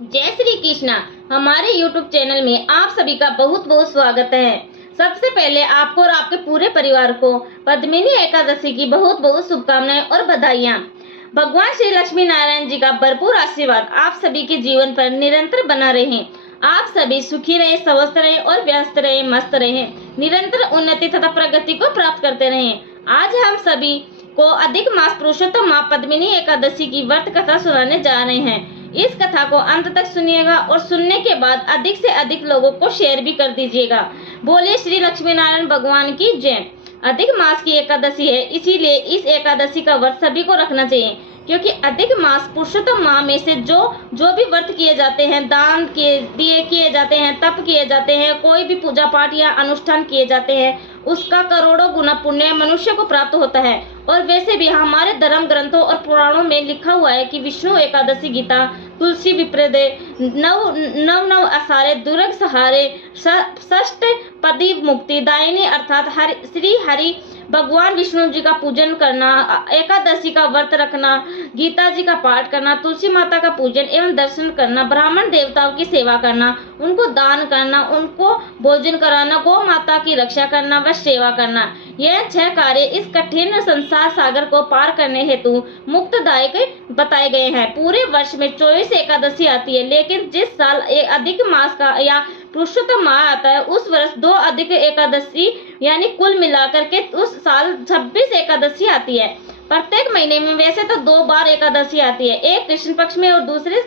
जय श्री कृष्णा। हमारे YouTube channel में आप सभी का बहुत बहुत स्वागत है। सबसे पहले आपको और आपके पूरे परिवार को पद्मिनी एकादशी की बहुत बहुत शुभकामनाएं और बधाइयां। भगवान श्री लक्ष्मी नारायण जी का भरपूर आशीर्वाद आप सभी के जीवन पर निरंतर बना रहे। आप सभी सुखी रहे, स्वस्थ रहे और व्यस्त रहे, मस्त रहे, निरंतर उन्नति तथा प्रगति को प्राप्त करते रहे। आज हम सभी को अधिक मास पुरुषोत्तम माह पद्मिनी एकादशी की व्रत कथा सुनाने जा रहे हैं। इस कथा को अंत तक सुनिएगा और सुनने के बाद अधिक से अधिक लोगों को शेयर भी कर दीजिएगा। बोले श्री लक्ष्मी नारायण भगवान की जय। अधिक मास की एकादशी है, इसीलिए इस एकादशी का व्रत सभी को रखना चाहिए, क्योंकि अधिक मास पुरुषोत्तम माह में से जो भी व्रत किए जाते हैं, दान किए जाते हैं, तप किए जाते हैं, कोई भी पूजा पाठ या अनुष्ठान किए जाते हैं, उसका करोड़ों गुना पुण्य मनुष्य को प्राप्त होता है। और वैसे भी हमारे धर्म ग्रंथों और पुराणों में लिखा हुआ है कि विष्णु एकादशी गीता, तुलसी विप्रदे, नव असारे, दुर्ग सहारे, षष्ठ पदी मुक्ति दायिनी, अर्थात श्री हरि भगवान विष्णु जी का पूजन करना, एकादशी का व्रत रखना, गीता जी का पाठ करना, तुलसी माता का पूजन एवं दर्शन करना, ब्राह्मण देवताओं की सेवा करना, उनको दान करना, उनको भोजन कराना, गौ माता की रक्षा करना व सेवा करना, यह 6 कार्य इस कठिन संसार सागर को पार करने हेतु मुक्तदायक बताए गए हैं। पूरे वर्ष में 24 एकादशी आती है, लेकिन जिस साल अधिक मास का या पुरुषोत्तम माह आता है, उस वर्ष 2 अधिक एकादशी यानी कुल मिलाकर के उस साल 26 एकादशी आती है। प्रत्येक महीने में वैसे तो 2 बार एकादशी आती है, एक कृष्ण पक्ष में और दूसरे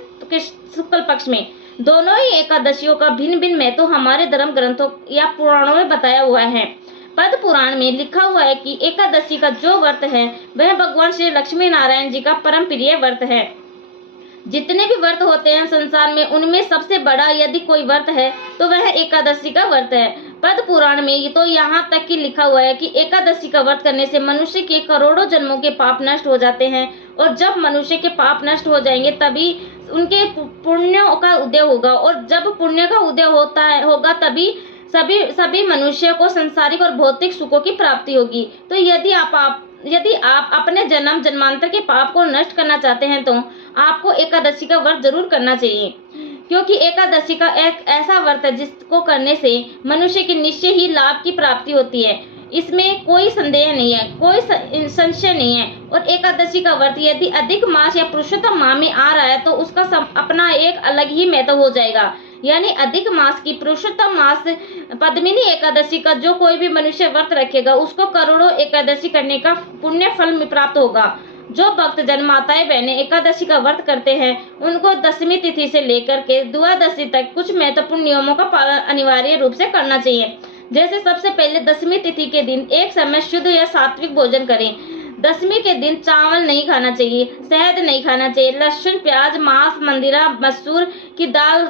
शुक्ल पक्ष में। दोनों ही एकादशियों का भिन्न भिन्न महत्व हमारे धर्म ग्रंथों या पुराणों में बताया हुआ है। पद्म पुराण में लिखा हुआ है कि एकादशी का जो व्रत है वह भगवान श्री लक्ष्मी नारायण जी का परम प्रिय व्रत है। जितने भी व्रत होते हैं संसार में, उनमें सबसे बड़ा यदि कोई व्रत है तो वह एकादशी का व्रत है। पद्म पुराण में तो यहाँ तक कि लिखा हुआ है कि एकादशी का व्रत करने से मनुष्य के करोड़ों जन्मों के पाप नष्ट हो जाते हैं, और जब मनुष्य के पाप नष्ट हो जाएंगे तभी उनके पुण्यों का उदय होगा, और जब पुण्य का उदय होगा तभी सभी मनुष्य को सांसारिक और भौतिक सुखों की प्राप्ति होगी। तो यदि आप अपने जन्मांतर के पाप को नष्ट करना चाहते हैं तो आपको एकादशी का व्रत जरूर करना चाहिए, क्योंकि एकादशी का एक ऐसा व्रत है जिसको करने से मनुष्य के निश्चय ही लाभ की प्राप्ति होती है। इसमें कोई संदेह नहीं है, कोई संशय नहीं है। और एकादशी का व्रत यदि अधिक मास या पुरुषोत्तम माह में आ रहा है तो उसका अपना एक अलग ही महत्व हो जाएगा। यानी अधिक मास की पुरुषोत्तम मास पद्मिनी एकादशी का जो कोई भी मनुष्य व्रत रखेगा उसको करोड़ों एकादशी करने का पुण्य फल में प्राप्त होगा। जो भक्त जन माताएं बहनें एकादशी का व्रत करते हैं उनको दशमी तिथि से लेकर के द्वादशी तक कुछ महत्वपूर्ण नियमों का पालन अनिवार्य रूप से करना चाहिए। जैसे सबसे पहले दशमी तिथि के दिन एक समय शुद्ध या सात्विक भोजन करें। दशमी के दिन चावल नहीं खाना चाहिए, शहद नहीं खाना चाहिए, लहसुन, प्याज, मांस, मंदिरा, मसूर की दाल,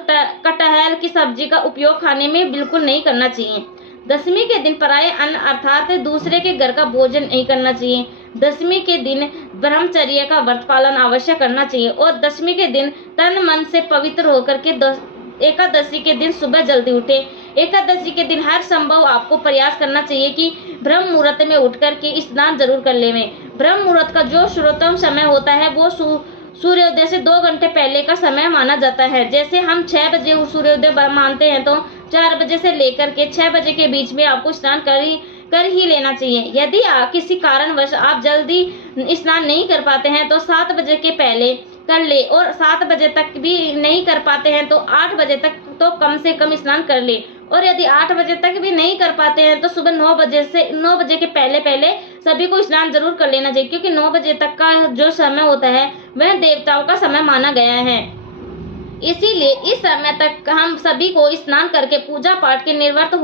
कटहल की सब्जी का उपयोग खाने में बिल्कुल नहीं करना चाहिए। दशमी के दिन पराये अन्न अर्थात दूसरे के घर का भोजन नहीं करना चाहिए। दशमी के दिन ब्रह्मचर्य का व्रत पालन अवश्य करना चाहिए, और दशमी के दिन तन मन से पवित्र होकर के एकादशी के दिन सुबह जल्दी उठे। एकादशी के दिन हर संभव आपको प्रयास करना चाहिए कि ब्रह्म मुहूर्त में उठ करके स्नान जरूर कर लें। ब्रह्म मुहूर्त का जो सर्वोत्तम समय होता है वो सूर्योदय से 2 घंटे पहले का समय माना जाता है। जैसे हम 6 बजे सूर्योदय मानते हैं तो 4 बजे से लेकर के 6 बजे के बीच में आपको स्नान कर ही लेना चाहिए। यदि किसी कारणवश आप जल्दी स्नान नहीं कर पाते हैं तो 7 बजे के पहले कर ले, और 7 बजे तक भी नहीं कर पाते हैं तो 8 बजे तक तो कम से कम स्नान कर ले, और यदि 8 बजे तक भी नहीं कर पाते हैं तो सुबह 9 बजे के पहले सभी को स्नान जरूर कर लेना चाहिए, क्योंकि 9 बजे तक का जो समय होता है वह देवताओं का समय माना गया है। इसीलिए इस समय तक हम सभी को स्नान करके पूजा पाठ के निर्वृत्त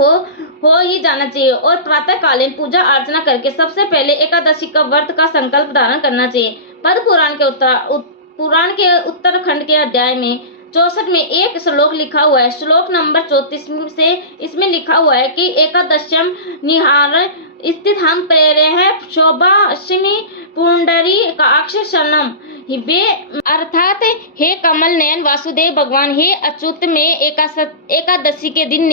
हो ही जाना चाहिए, और प्रातःकालीन पूजा अर्चना करके सबसे पहले एकादशी का व्रत का संकल्प धारण करना चाहिए। पद्म पुराण के उत्तरखंड के अध्याय में 64 में एक श्लोक लिखा हुआ है। श्लोक नंबर 34 से इसमें लिखा हुआ है कि एकादश्यम निहार स्थित हम प्रेरे शोभाष्मी पुंडरी काक्ष शरणम वे, अर्थात हे कमल नयन वासुदेव भगवान, हे अच्युत में एकादशी के दिन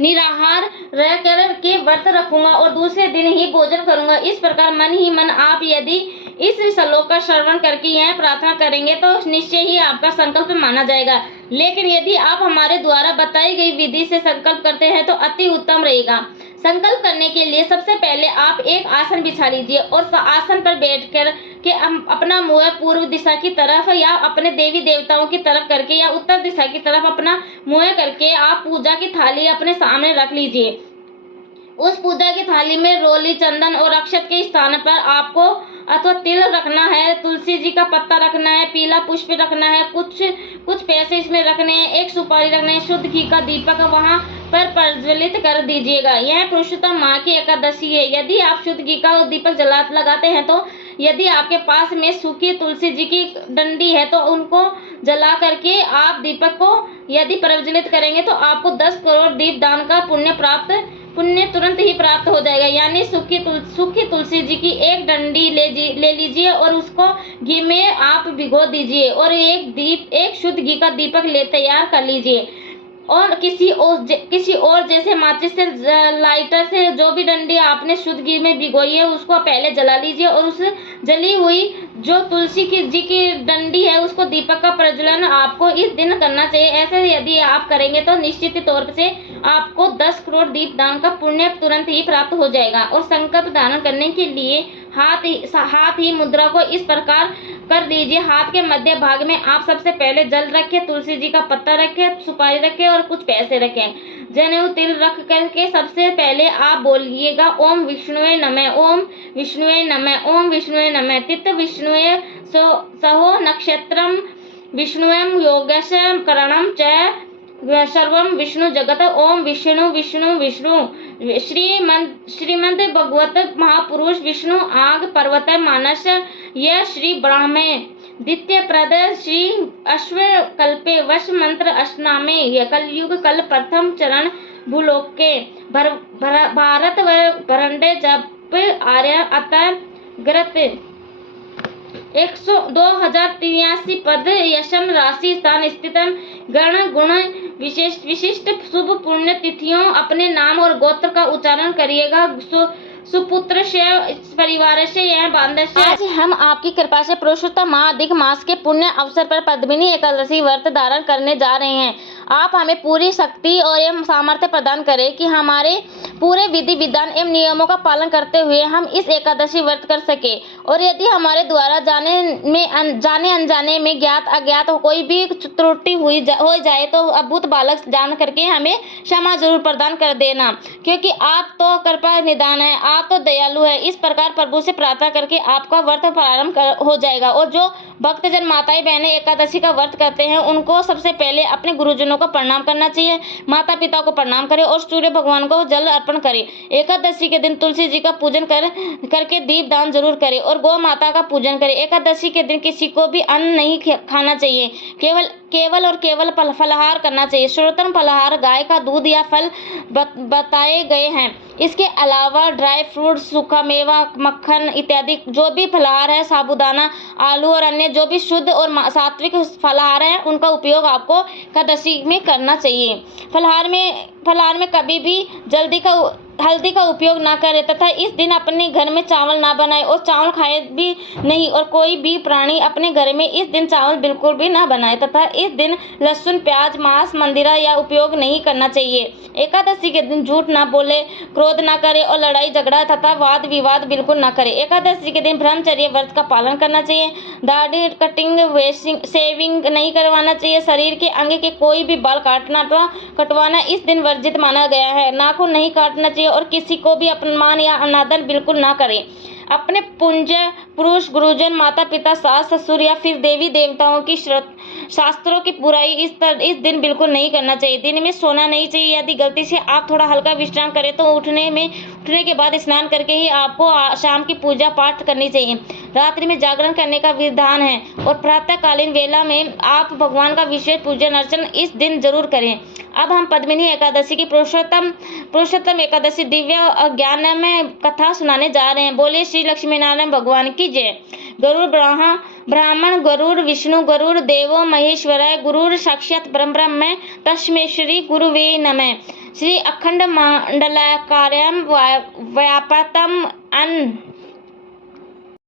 निराहार रह कर के व्रत रखूंगा और दूसरे दिन ही भोजन करूंगा। इस प्रकार मन ही मन आप यदि इस श्लोक का श्रवण करके यह प्रार्थना करेंगे तो निश्चय ही आपका संकल्प माना जाएगा। लेकिन यदि आप हमारे द्वारा बताई गई विधि से संकल्प करते हैं तो अति उत्तम रहेगा। संकल्प करने के लिए सबसे पहले आप एक आसन बिछा लीजिए और आसन पर बैठकर के अपना मुंह पूर्व दिशा की तरफ या अपने देवी देवताओं की तरफ करके या उत्तर दिशा की तरफ अपना मुंह करके आप पूजा की थाली अपने सामने रख लीजिए। उस पूजा की थाली में रोली, चंदन और अक्षत के स्थान पर आपको अथवा तिल रखना है, तुलसी जी का पत्ता रखना है, पीला पुष्प रखना है, कुछ पैसे इसमें रखने हैं, एक सुपारी रखना है, शुद्ध घी का दीपक वहां पर प्रज्वलित कर दीजिएगा। यह पुरुषोत्तम माह की एकादशी है। यदि आप शुद्ध घी का दीपक लगाते हैं तो यदि आपके पास में सूखी तुलसी जी की डंडी है तो उनको जला करके आप दीपक को यदि प्रज्वलित करेंगे तो आपको 10 करोड़ दीप दान का पुण्य तुरंत ही प्राप्त हो जाएगा। यानी सूखी तुलसी जी की एक डंडी ले लीजिए और उसको घी में आप भिगो दीजिए और एक शुद्ध घी का दीपक तैयार कर लीजिए और किसी और जैसे माचिस से, लाइटर से जो भी डंडी आपने शुद्ध घी में भिगोई है उसको पहले जला लीजिए और उस जली हुई जो तुलसी जी की डंडी है उसको दीपक का प्रज्वलन आपको इस दिन करना चाहिए। ऐसे यदि आप करेंगे तो निश्चित तौर से आपको 10 करोड़ दीप दान का पुण्य तुरंत ही प्राप्त हो जाएगा। और संकल्प धारण करने के लिए हाथ ही मुद्रा को इस प्रकार कर दीजिए। हाथ के मध्य भाग में आप सबसे पहले जल रखें, तुलसी जी का पत्ता रखें, सुपारी रखें और कुछ पैसे रखें। जनेऊ तिल रख करके सबसे पहले आप बोलिएगा ओम विष्णुवे नमः, ओम विष्णुवे नमः, ओम विष्णुवे नमः। तिथ विष्णुवे सहो नक्षत्रम विष्णुवेम योगश करणम च सर्वम विष्णु जगत। ओम विष्णु विष्णु विष्णु श्रीमद भगवत महापुरुष विष्णु आग पर्वत मानस यह श्री ब्राह्मे द्वितीय प्रद श्री अश्व कल्पे वश मंत्र अष्टनामे यह कलयुग कल प्रथम चरण भूलोके भारत भरंडे जप आर्य अतः ग्रत 2083 पद यशम राशि स्थान स्थित गण गुण विशिष्ट शुभ पुण्य तिथियों अपने नाम और गोत्र का उच्चारण करिएगा। सुपुत्र से परिवार से यह बांधव से। आज हम आपकी कृपा से पुरुषोत्तम माह अधिक मास के पुण्य अवसर पर पद्मिनी एकादशी व्रत धारण करने जा रहे हैं। आप हमें पूरी शक्ति और एवं सामर्थ्य प्रदान करें कि हमारे पूरे विधि विधान एवं नियमों का पालन करते हुए हम इस एकादशी व्रत कर सके। और यदि हमारे द्वारा जाने अनजाने में ज्ञात अज्ञात कोई भी त्रुटि हो जाए तो अद्भुत बालक जान करके हमें क्षमा जरूर प्रदान कर देना, क्योंकि आप तो कृपा निदान है, आप तो दयालु है। इस प्रकार प्रभु से प्रार्थना करके आपका व्रत प्रारंभ हो जाएगा। और जो भक्तजन माताएं बहनें एकादशी का व्रत करते हैं उनको सबसे पहले अपने गुरुजनों को प्रणाम करना चाहिए, माता पिता को प्रणाम करें और सूर्य भगवान को जल अर्पण करें। एकादशी के दिन तुलसी जी का पूजन करके दीप दान जरूर करें और गौ माता का पूजन करें। एकादशी के दिन किसी को भी अन्न नहीं खाना चाहिए, केवल फलाहार करना चाहिए। सर्वोत्तम फलाहार गाय का दूध या फल बताए गए हैं। इसके अलावा ड्राई फ्रूट, सूखा मेवा, मक्खन इत्यादि जो भी फलाहार है, साबूदाना, आलू और अन्य जो भी शुद्ध और सात्विक फलाहार है उनका उपयोग आपको एकादशी में करना चाहिए। फलाहार में कभी भी हल्दी का उपयोग ना करें तथा इस दिन अपने घर में चावल ना बनाए और चावल खाए भी नहीं। और कोई भी प्राणी अपने घर में इस दिन चावल बिल्कुल भी ना बनाए तथा इस दिन लहसुन, प्याज, मांस, मंदिरा या उपयोग नहीं करना चाहिए। एकादशी के दिन झूठ ना बोले, क्रोध ना करे और लड़ाई झगड़ा तथा वाद विवाद बिल्कुल ना करे। एकादशी के दिन ब्रह्मचर्य व्रत का पालन करना चाहिए। दाढ़ी कटिंग, शेविंग नहीं करवाना चाहिए। शरीर के अंग के कोई भी बाल कटवाना इस दिन वर्जित माना गया है। नाखून नहीं काटना चाहिए और किसी को भी अपमान या अनादर बिल्कुल ना करें। अपने पूज्य पुरुष, गुरुजन, माता पिता, सास ससुर या फिर देवी देवताओं की शास्त्रों की बुराई इस दिन बिल्कुल नहीं करना चाहिए। दिन में सोना नहीं चाहिए। यदि गलती से आप थोड़ा हल्का विश्राम करें तो उठने के बाद स्नान करके ही आपको शाम की पूजा पाठ करनी चाहिए। रात्रि में जागरण करने का विधान है और प्रातःकालीन वेला में आप भगवान का विशेष पूजन अर्चन इस दिन जरूर करें। अब हम पद्मिनी एकादशी की पुरुषोत्तम एकादशी दिव्य ज्ञान में कथा सुनाने जा रहे हैं। बोलिए श्री लक्ष्मी नारायण भगवान की जय। गरुड़ ब्राह्मण, गरुड़ विष्णु, गरुड़ देवो महेश्वराय, गुरुर साक्षात् ब्रह्म तस्मै श्री गुरुवे नमः। श्री अखंड मंडलाकारं व्यापतं